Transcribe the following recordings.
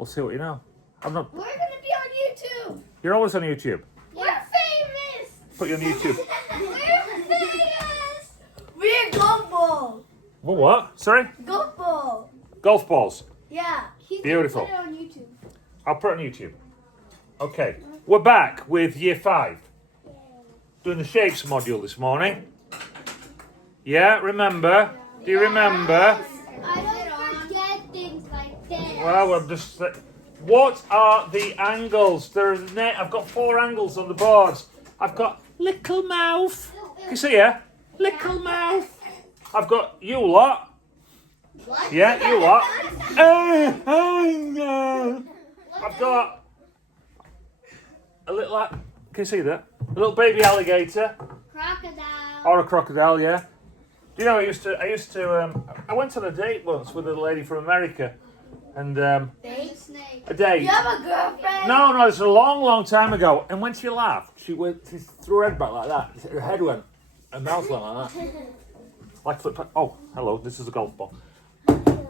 We'll see what you know. I'm not. We're gonna be on YouTube. You're always on YouTube. We're famous. Put you on YouTube. We're famous. We're golf ball. Well, what? Sorry? Golf ball. Golf balls. Yeah. Beautiful. Put it on YouTube. I'll put it on YouTube. Okay. We're back with Year 5. Doing the shapes module this morning. Yeah, remember? Do you remember? I don't forget things like this. Well, I'm just. What are the angles? I've got 4 angles on the boards. I've got little mouth. Can you see here? Little mouth. I've got you lot. What? Yeah, you lot. I've got a little. Can you see that? A little baby alligator. Crocodile. Or a crocodile, yeah. You know, I went on a date once with a lady from America, and Date snake. a date. You have a girlfriend? No, it's a long, long time ago. And when she laughed, she threw her head back like that. Her head went, her mouth went like that. Like flip. Oh, hello, this is a golf ball.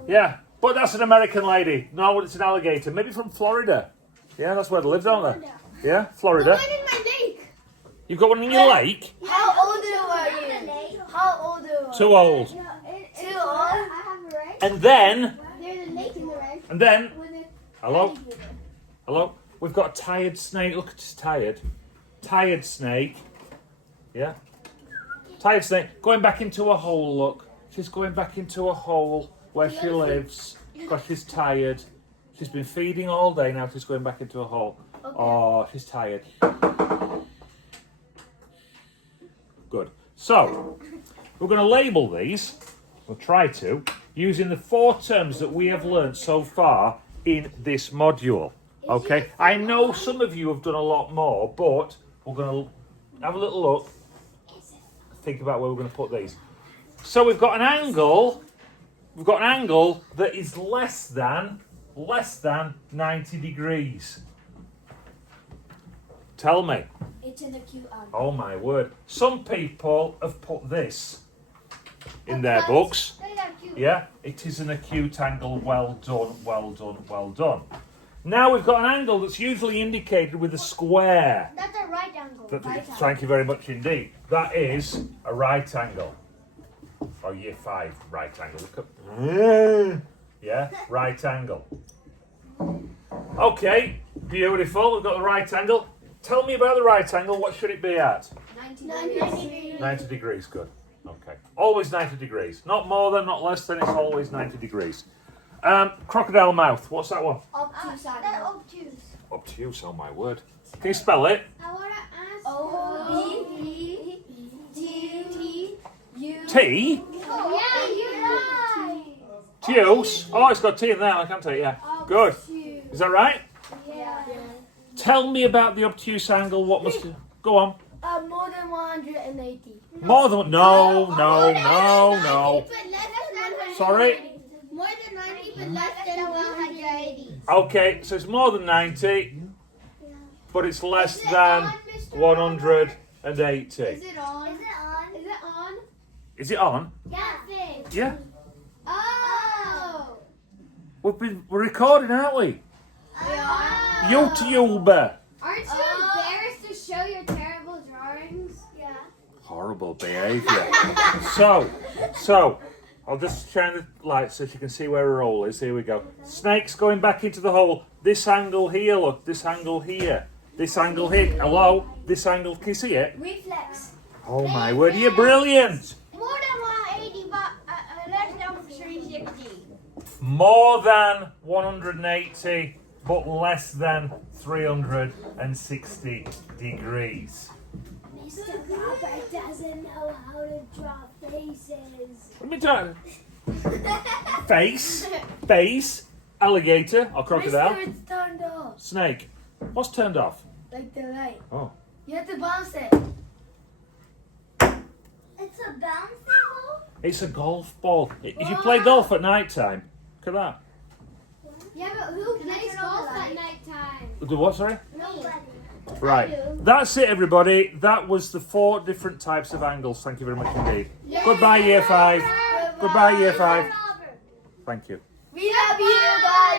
Yeah, but that's an American lady. No, it's an alligator. Maybe from Florida. Yeah, that's where they live, don't they? Yeah, Florida. One in my lake. You've got one in your lake? How old are you? How old are you? Too old. Too old? I have a right. And then, There's a lake in the right. and then, With a hello? Hello? We've got a tired snake. Look, it's tired. Tired snake. Yeah? Tired snake. Going back into a hole, look. She's going back into a hole where she lives. Because she's tired. She's been feeding all day, now she's going back into a hole. Okay. Oh, she's tired. Good. So, we're going to label these, we'll try to, using the 4 terms that we have learnt so far in this module. Okay? I know some of you have done a lot more, but we're going to have a little look, think about where we're going to put these. So we've got an angle that is less than 90 degrees. Tell me. It's an acute angle. Oh my word. Some people have put this in their books. Yeah, it is an acute angle. Well done, well done, well done. Now we've got an angle that's usually indicated with a square. That's a right angle. Thank you very much indeed. That is a right angle. Oh, Year 5 right angle. Look up. Yeah, right angle. Okay, beautiful. We've got the right angle. Tell me about the right angle. What should it be at? 90 degrees. 90 degrees, good. Okay. Always 90 degrees. Not more than, not less than, it's always 90 degrees. Crocodile mouth. What's that one? Obtuse angle. Obtuse. Obtuse, oh my word. Can you spell it? I want to ask. O-B-T-U. T? Oh, yeah, you're right. Obtuse. Oh, it's got T in there, I can't take it, yeah. Good. Is that right? Yeah. Tell me about the obtuse angle. What must you... Go on. More than 180. More than... No. Sorry? More than 90, but less than 180. Okay, so it's more than 90, but it's less than 180. Is it on? Is it on? Is it on? Is it on? Yeah. Yeah. Oh. We're recording, aren't we? Yeah. YouTuber. Aren't you embarrassed to show your terrible drawings? Yeah. Horrible behaviour. So, I'll just shine the light so you can see where a roll is. Here we go. Snake's going back into the hole. This angle here, look. This angle here. This angle here. Hello? This angle. Can you see it? Reflex. Oh my word, you're brilliant. More than 180, but less than 360. More than 180, but less than 360 degrees. Mr. Robert doesn't know how to draw faces. Let me try. Face, alligator or crocodile, Mister, it's turned off. snake. What's turned off? Like the light. Oh. You have to bounce it. It's a bouncing ball? It's a golf ball. If you play golf at night time, look at that. Yeah, but who plays golf at night time? The what, sorry? Nobody. Right. That's it, everybody. That was the 4 different types of angles. Thank you very much indeed. Goodbye, Year 5. Goodbye, Year 5. Thank you.